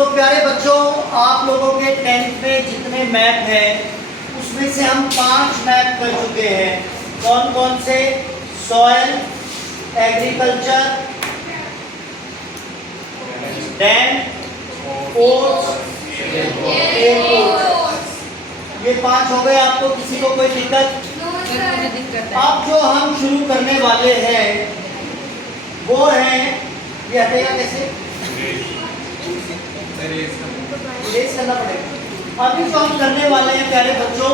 तो प्यारे बच्चों, आप लोगों के 10th में जितने मैप हैं उसमें से हम 5 मैप कर चुके हैं। कौन कौन से? Soil, agriculture, dam, ports, airport. ये 5 हो गए। आपको किसी को कोई दिक्कत? अब जो हम शुरू करने वाले हैं वो है, ये हटेगा कैसे? इरेज करना पड़ेगा। अभी जो हम करने वाले हैं प्यारे बच्चों,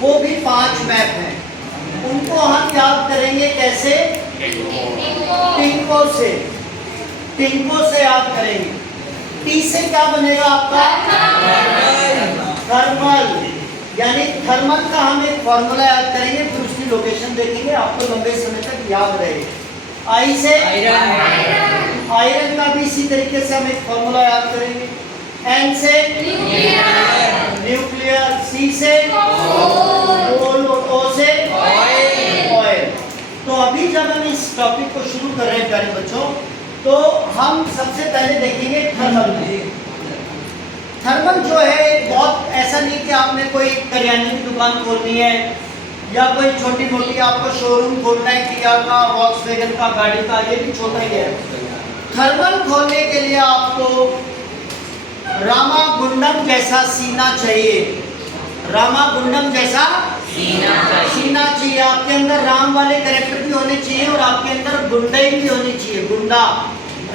वो भी 5 मैप हैं। उनको हम याद करेंगे कैसे? टिंको से। टिंको से याद करेंगे। टी से क्या बनेगा आपका? थर्मल। यानी थर्मल का हम एक फॉर्मूला याद करेंगे, फिर उसकी लोकेशन देखेंगे, आपको लंबे समय तक याद रहेगा। आई से आयरन। आयरन का भी इसी तरीके से हम एक फॉर्मूला याद करेंगे। एन से न्यूक्लियर। सी से कोल। ओ से ऑयल। तो अभी जब हम इस टॉपिक को शुरू कर रहे हैं प्यारे बच्चों, तो हम सबसे पहले देखेंगे थर्मल। थर्मल जो है बहुत ऐसा नहीं कि आपने कोई करियाने की दुकान खोलनी है या कोई छोटी मोटी आपको शोरूम खोलना है, किया का, वॉक्सवैगन का, गाड़ी का, ये भी छोटा ही है। थर्मल खोलने के लिए आपको रामागुंडम जैसा सीना चाहिए। रामागुंडम जैसा सीना चाहिए। आपके अंदर राम वाले कैरेक्टर भी होने चाहिए और आपके अंदर गुंडई भी होनी चाहिए, गुंडा।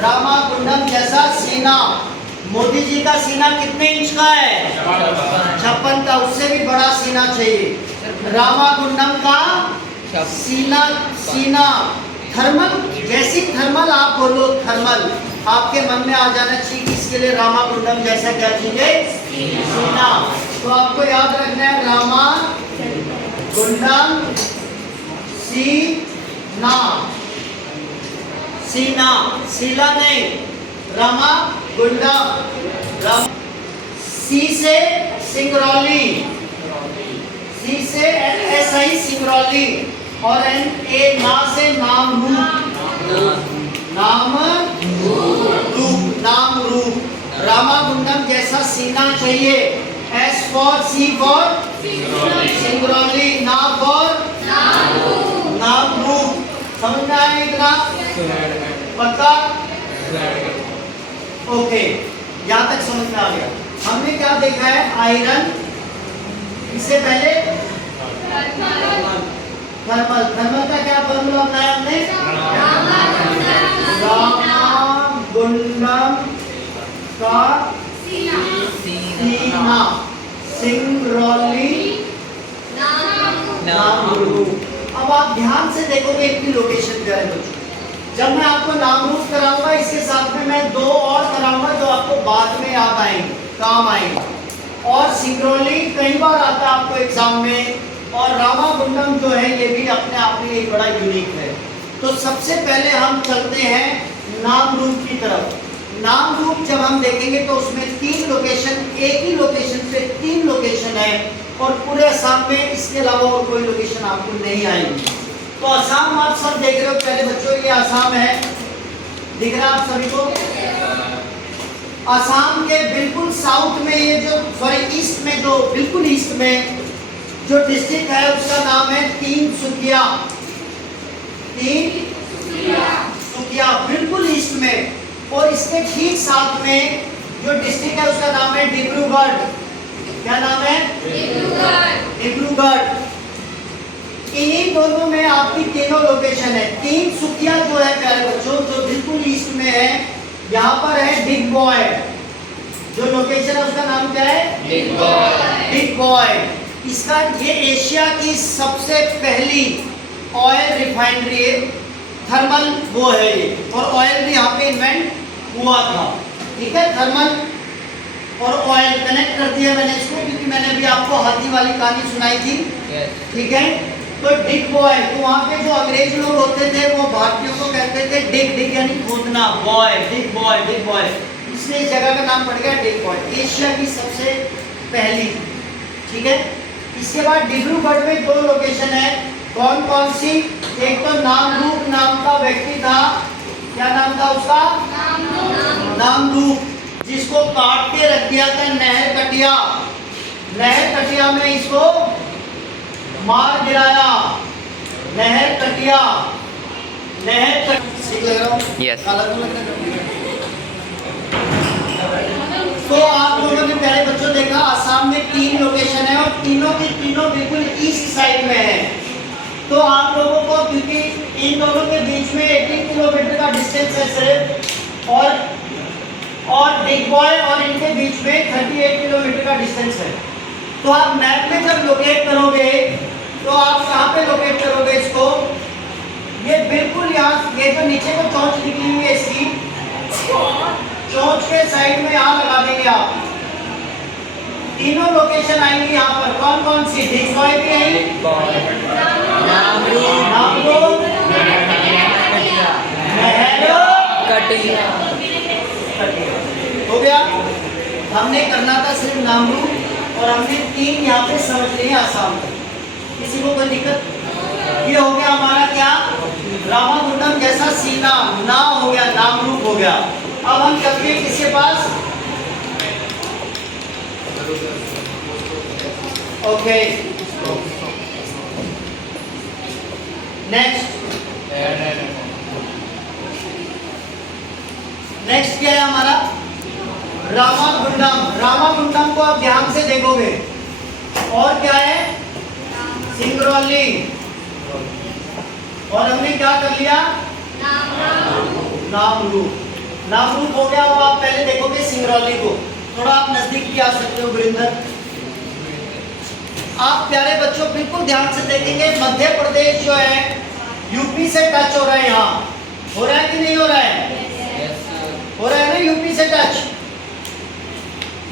रामागुंडम जैसा सीना। मोदी जी का सीना कितने इंच का है? 56 का। उससे भी बड़ा सीना चाहिए। रामागुंडम का सीना। थर्मल, जैसी थर्मल आप बोलो थर्मल, आपके मन में आ जाना चाहिए कि इसके लिए रामागुंडम जैसा क्या चाहिए? सीना। तो आपको याद रखना है रामागुंडम सीना। सीना, सीला नहीं, रामागुंडम। सी से सिंगरौली। सी से एसआई सिंगरौली। और एन ए ना से नामरूप। नामरूप। रामागुंडम जैसा सीना चाहिए। S for C for Singrauli. ना फॉर नामरूप। समझ में आया इतना? पक्का? ओके, यहाँ तक समझ में आ गया। हमने क्या देखा है? आयरन। इससे पहले थर्मल। थर्मल का क्या फॉर्मूला बनाया हमने? रामागुंडम का सीना। सिंगरौली नामरूप। अब आप ध्यान से देखोगे इतनी लोकेशन क्या है बच्चों। जब मैं आपको नामरूप कराऊंगा, इसके साथ में मैं 2 और कराऊंगा जो आपको बाद में याद आएंगे, काम आएंगे। और सिंगरौली कई बार आता है आपको एग्जाम में, और रामागुंडम जो है ये भी अपने आप में एक बड़ा यूनिक है। तो सबसे पहले हम चलते हैं नामरूप की तरफ। नामरूप जब हम देखेंगे तो उसमें 3 लोकेशन, एक ही लोकेशन पे 3 लोकेशन है, और पूरे असम में इसके अलावा और कोई लोकेशन आपको नहीं आएगी। तो असम आप सब देख रहे हो पहले बच्चों, ये असम है, दिख रहा है आप सभी को? असम के बिल्कुल साउथ में ये जो, सॉरी ईस्ट में, जो बिल्कुल ईस्ट में जो डिस्ट्रिक्ट है उसका नाम है तीनसुकिया। तीनसुकिया बिल्कुल ईस्ट में। और इसके ठीक साथ में जो डिस्ट्रिक्ट है उसका नाम है डिब्रूगढ़। क्या नाम है? डिब्रूगढ़। इन्हीं दोनों में आपकी तीनों लोकेशन है। तीनसुकिया जो है प्यारे बच्चों, जो बिल्कुल ईस्ट में है, यहाँ पर है बिग बॉय। जो लोकेशन है उसका नाम क्या है? Big boy. इसका, ये एशिया की सबसे पहली ऑयल रिफाइनरी, थर्मल वो है ये, और ऑयल भी यहाँ पे इन्वेंट हुआ था। ठीक है, थर्मल और ऑयल कनेक्ट कर दिया मैंने इसको, क्योंकि मैंने अभी आपको हाथी वाली कहानी सुनाई थी। ठीक है, तो डिग बॉय, तो वहाँ पे जो अंग्रेज लोग होते थे वो भारतीयों को कहते थे डिग। डिग यानी खोदना, बॉय, डिग बॉय, डिग बॉय, इसलिए इस जगह का नाम पड़ गया डिग बॉय, एशिया की सबसे पहली। ठीक है, इसके बाद डिब्रूगढ़ में 2 लोकेशन है। कौन कौन सी? एक तो नामरूप नाम का व्यक्ति था। क्या नाम था उसका? नामरूप। जिसको काट के रख दिया था नहर कटिया। नहर कटिया में इसको मार गिराया। नहर कटिया, नहर सीख ले रहा हूँ। Yes. तो आप लोगों ने प्यारे बच्चों देखा आसाम में 3 लोकेशन है और तीनों की तीनों बिल्कुल ईस्ट साइड में है। तो आप लोगों को क्योंकि इन दोनों के बीच में 18 किलोमीटर का डिस्टेंस है सिर्फ, और बिग बॉय और इनके बीच में 38 किलोमीटर का डिस्टेंस है। तो आप मैप में जब लोकेट करोगे तो आप कहाँ पे लोकेट करोगे इसको? ये बिल्कुल यहाँ, ये जो नीचे को चोंच निकली हुई है इसकी, चोंच के साइड में यहाँ लगा देंगे आप। तीनों लोकेशन आएंगी यहाँ पर। कौन कौन सी? बिग बॉय भी आएगी, नामरूप, कटिया। हो गया। हमने करना था सिर्फ नामरूप और हमने 3 यहाँ पे समझ लिए आसाम में। किसी को कोई दिक्कत? ये हो गया हमारा क्या? रामागुंडम जैसा सीना ना हो गया, नामरूप हो गया। अब हम चलते हैं किसके पास? ओके, नेक्स्ट क्या है हमारा? रामागुंडम। रामागुंडम को आप ध्यान से देखोगे। और क्या है? सिंगरौली। और हमने क्या कर लिया? नामरूप। नामरूप हो गया। अब आप पहले देखोगे सिंगरौली को। थोड़ा आप नजदीक भी आ सकते हो गुरिंदर। आप प्यारे बच्चों बिल्कुल ध्यान से देखेंगे। मध्य प्रदेश जो है यूपी से टच हो रहा है। यहाँ हो रहा है कि नहीं हो रहा है? हो रहा है ना, यूपी से टच।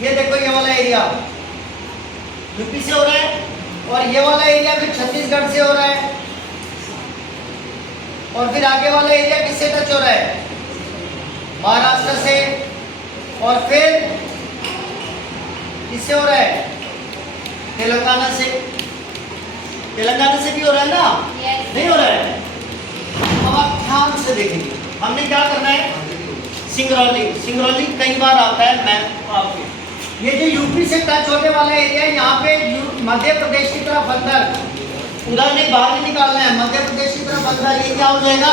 ये देखो ये वाला एरिया यूपी से हो रहा है और ये वाला एरिया फिर छत्तीसगढ़ से हो रहा है और फिर आगे वाला एरिया किससे टच हो रहा है? महाराष्ट्र से। और फिर किससे हो रहा है? तेलंगाना से। तेलंगाना से भी हो रहा है ना? नहीं हो रहा है? अब आप ध्यान से देखेंगे। हमने क्या करना है? सिंगरौली। सिंगरौली कई बार आता है मैप आपके। ये जो यूपी से टच होने वाला एरिया है, यहाँ पे मध्य प्रदेश की तरफ अंदर, उधर नहीं बाहर नहीं निकालना है, मध्य प्रदेश की तरफ अंदर। ये क्या हो जाएगा?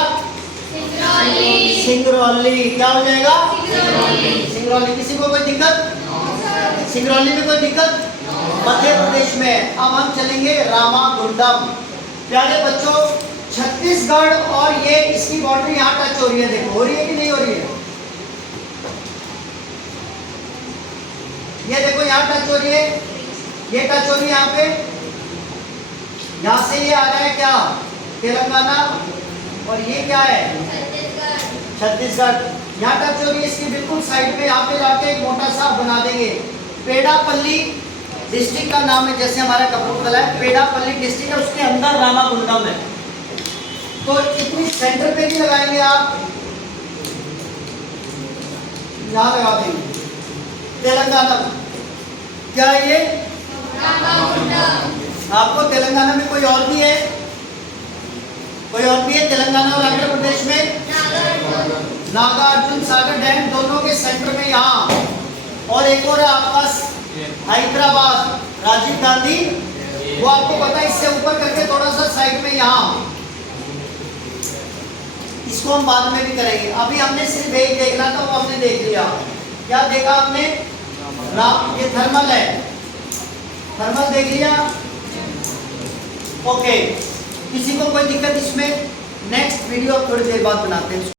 सिंगरौली। क्या हो जाएगा? सिंगरौली। किसी को कोई दिक्कत? सिंगरौली में कोई दिक्कत? मध्य प्रदेश में। अब हम चलेंगे रामागुंडम। प्यारे बच्चों छत्तीसगढ़ और ये इसकी बाउंड्री यहाँ टच हो रही है। देखो हो रही है कि नहीं हो रही है? ये देखो यहाँ टच हो रही है, ये टच हो रही है यहाँ पे। यहाँ से ये आ रहा है क्या? तेलंगाना। और ये क्या है? छत्तीसगढ़। यहाँ टच हो रही है इसकी बिल्कुल साइड में। यहाँ पे जाके एक मोटा सा बना देंगे। पेड़ापल्ली डिस्ट्रिक्ट का नाम है, जैसे हमारा कपूरथला है, पेड़ापल्ली डिस्ट्रिक्ट है, उसके अंदर रामागुंडम है। तो इतनी सेंटर पे भी लगाएंगे आप, यहाँ लगा देंगे तेलंगाना। क्या है ये? आपको तेलंगाना में कोई और भी है? कोई और भी है तेलंगाना और आंध्र प्रदेश में? नागार्जुन सागर डैम दोनों के सेंटर में यहाँ। और एक और है आपका हैदराबाद राजीव गांधी, वो आपको पता है, इससे ऊपर करके थोड़ा सा साइड में यहाँ। इसको हम बाद में भी करेंगे। अभी हमने सिर्फ एक देखना था, वो हमने देख लिया। क्या देखा हमने? ना ये थर्मल है, थर्मल देख लिया। ओके, किसी को कोई दिक्कत इसमें? नेक्स्ट वीडियो थोड़ी देर बाद बनाते हैं।